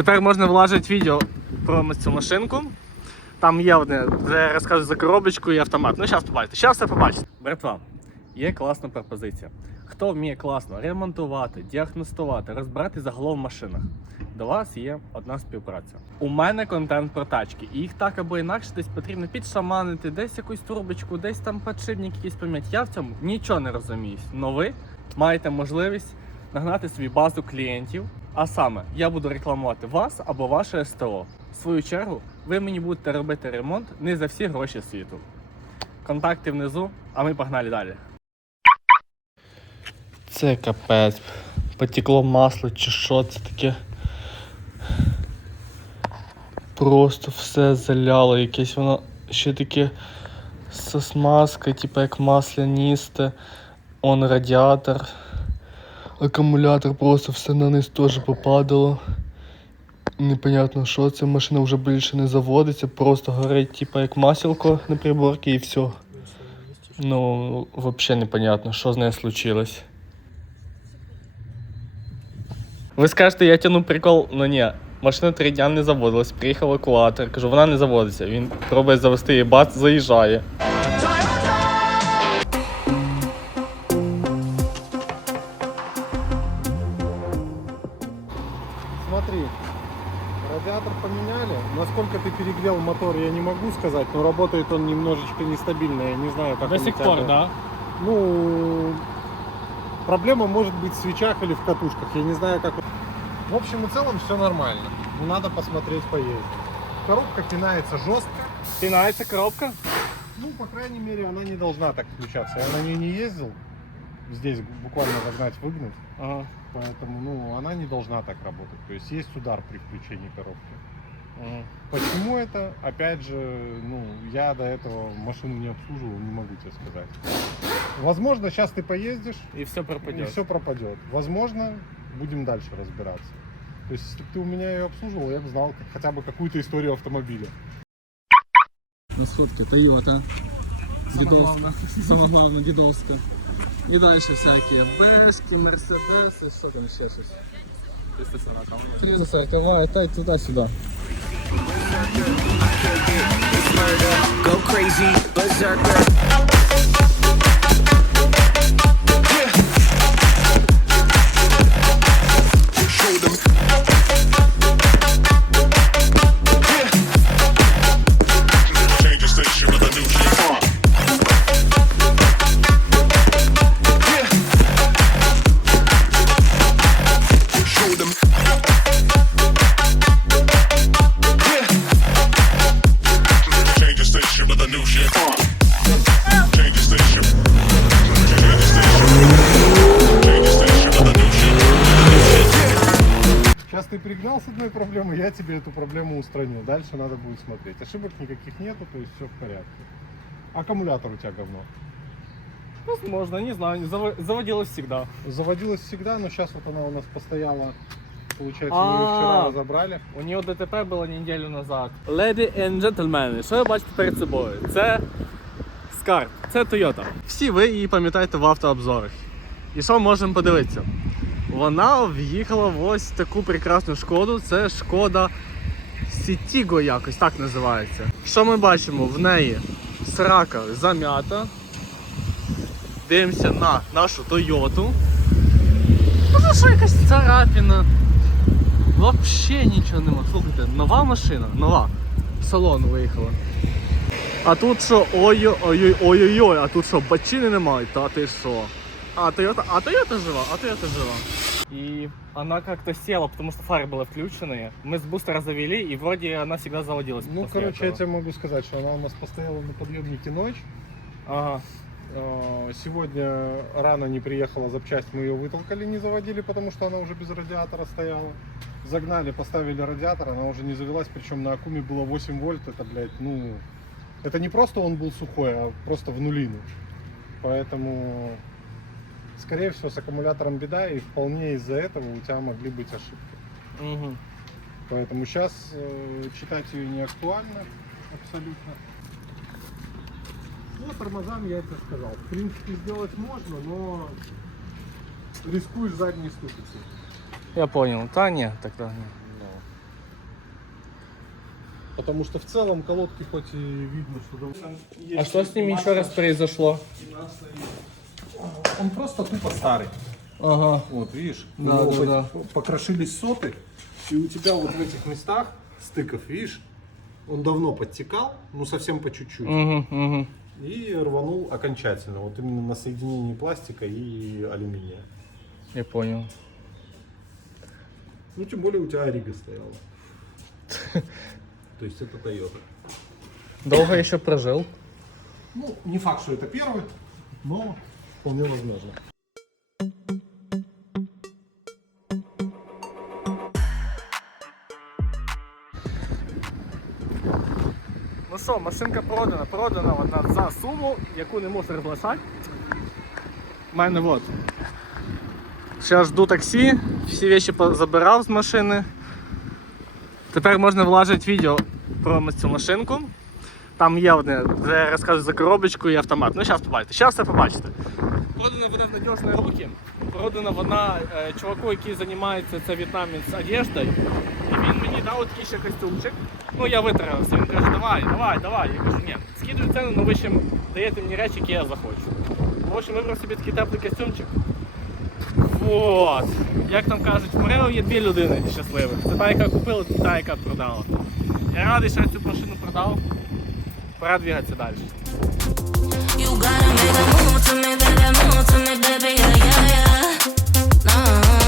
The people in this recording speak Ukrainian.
Тепер можна влажити відео про цю машинку. Там є одне, де я розказую за коробочку і автомат. Ну, зараз побачите. Зараз все побачите. Братва, є класна пропозиція. Хто вміє класно ремонтувати, діагностувати, розбирати загалом в машинах, до вас є одна співпраця. У мене контент про тачки, і їх так або інакше десь потрібно підшаманити, десь якусь трубочку, десь там подшипник якийсь поміняти. Я в цьому нічого не розумію. Но ви маєте можливість нагнати собі базу клієнтів. А саме, я буду рекламувати вас або ваше СТО. В свою чергу, ви мені будете робити ремонт не за всі гроші світу. Контакти внизу, а ми погнали далі. Це капець. Потекло масло чи що це таке. Просто все заляло, якесь воно ще таке со смазкою, типу як масляністе. Он радіатор. Акумулятор просто все на низ теж попадало. Непонятно, що це машина вже більше не заводиться, просто горить, типа як масілко на приборці і все. Ну, взагалі непонятно, що з нею случилось. Ви скажете, я тяну прикол, ну ні. Машина три дня не заводилась, приїхав евакуатор. Кажу, вона не заводиться. Він пробує завести її, бац, заїжджає. Радиатор поменяли. Насколько ты перегрел мотор, я не могу сказать, но работает он немножечко нестабильно. Я не знаю, как До он сих пор, да? Ну, проблема может быть в свечах или в катушках. Я не знаю, как. В общем и целом все нормально. Но надо посмотреть, поездить. Коробка пинается жестко. Пінається коробка. Ну, по крайней мере, она не должна так включаться. Я на ней не ездил Здесь буквально загнать, выгнать. Ага. Поэтому, ну, она не должна так работать. То есть есть удар при включении коробки. Ага. Почему это? Опять же, ну, я до этого машину не обслуживал, не могу тебе сказать. Возможно, сейчас ты поездишь, І все и пропаде. все пропадет. Возможно, будем дальше разбираться. То есть, если бы ты у меня ее обслуживал, я бы знал как- хотя бы какую-то историю автомобиля. на сутки Toyota. Дідов... Саме головне дідовська. І далі всякі Бешки, Мерседеси, що там ще щось. 340, та й туди-сюди. Go crazy, berserker. одной проблемой, я тебе эту проблему устранил. Дальше надо будет смотреть. Ошибок никаких нету, то есть все в порядке. Аккумулятор у тебя говно. Возможно, не знаю. заво- Заводилось всегда. Заводилась всегда, но сейчас вот она у нас постояла. Получается, мы ее вчера А. разобрали. У нього ДТП було неділю назад. Леді and gentlemen, що ви бачите перед собою? Це скарб, це Toyota. Всі ви її пам'ятаєте в автообзорах. І що можемо подивитися? Вона в'їхала в ось таку прекрасну шкоду. Це шкода Сітіго якось так називається. Що ми бачимо? В неї срака зам'ята. Дивимося на нашу Тойоту. Ну, що якась царапіна. Вообще нічого нема. Слухайте, нова машина, нова. В салон виїхала. А тут що, ой-ой-ой-ой-ой, а тут що, бачини немає? Та ти що? А Toyota, а Toyota жива, а Toyota жива. И она как-то села, потому что фары были включены. Мы с бустера завели, и вроде она всегда заводилась. Ну, после короче, я этого. тебе могу сказать, что она у нас постояла на подъемнике ночь. Ага. Э, Сегодня рано не приехала запчасть, мы ее вытолкали, не заводили, потому что она уже без радиатора стояла. Загнали, поставили радиатор, она уже не завелась, причем на акуме было 8 вольт, это, блядь, ну... Это не просто он был сухой, а просто в нулину. Поэтому, скорее всего, с аккумулятором беда, и вполне из-за этого у тебя могли быть ошибки. Угу. Поэтому сейчас читать ее не актуально абсолютно. Ну, тормозам я это сказал. В принципе, сделать можно, но рискуешь задней ступицей. Я понял. Та ні, тогда. Ну, Потому что в целом колодки хоть и видно, что там А что с ним еще раз произошло? Он просто тупо старый. Ага. Вот, видишь? Да, да, да. Покрошились соты, и у тебя вот в этих местах стыков, видишь, он давно подтекал, ну совсем по чуть-чуть. Угу, угу. И рванул окончательно, вот именно на соединении пластика и алюминия. Я понял. Ну, тем более у тебя Орига стояла. То есть это Toyota. Долго еще прожил? Ну, не факт, что это первый, но вполне возможно. Ну що, машинка продана. Продана вона за суму, яку не можу розглашати. У мене от. Зараз жду таксі, всі речі забирав з машини. Тепер можна влажити відео про цю машинку. Там є одне, де я розказую за коробочку і автомат. Ну, зараз побачите. Зараз все побачите. Продана вона в надіжні руки. Продана вона е, чуваку, який займається це в'єтнамець одеждою. І він мені дав такий ще костюмчик. Ну я витравився. Він каже, давай, давай, давай. Я кажу, ні, скидую ціну, але ви ще даєте мені речі, які я захочу. В общем, вибрав собі такий теплий костюмчик. Вот. Як там кажуть, в Морео є дві людини щасливих. Це та, яка купила, і та, яка продала. Я радий, що я цю машину продав. Пора двигатися далі. You gotta make a move to me, baby, move to me, baby, yeah, yeah, yeah.